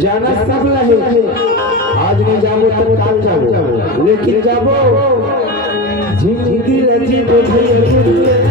जाना सब रहे, आज नहीं जाबो तो काल जाबो, लेकिन जाबो जिंदगी रची तो जिंदगी रची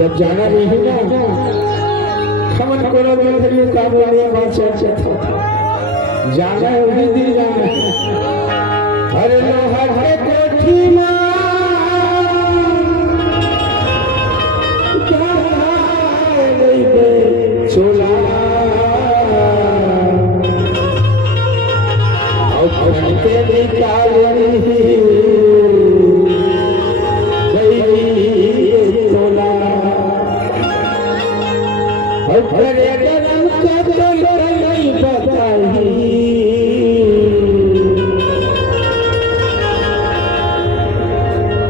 जब जाना नहीं ना खमन करो मेरे का बोलिए बात चर्चा था जाना है उसी दिन जाना अरे लोहा के कोठी में क्या नहीं चोला और के निकाल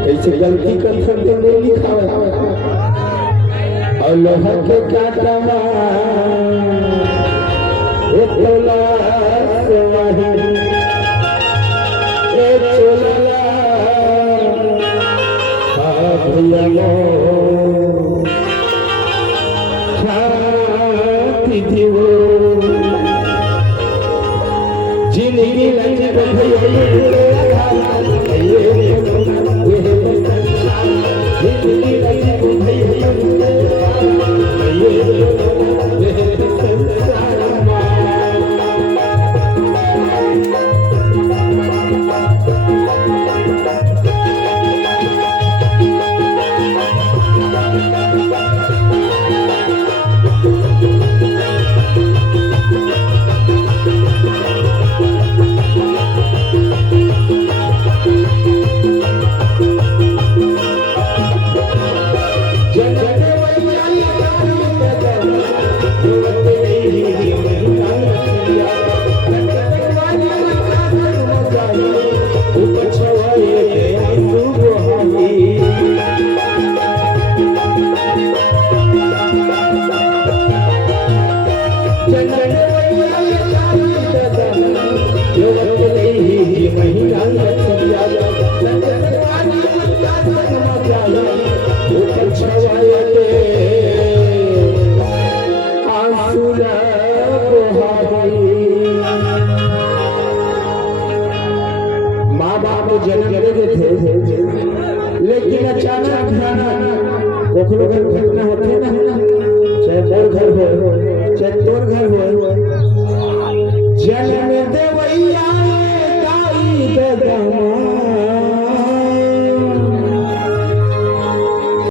कैसे गलती कर सकते नहीं लिखा और लोहा के काटा एक तोला एक चोला भैया विधि हो जिंदगी लंच माँ बाप जन्म देते थे लेकिन अचानक कोखलो घर घटना होती है ना चाहे मोर घर हो चाहे तोर घर हो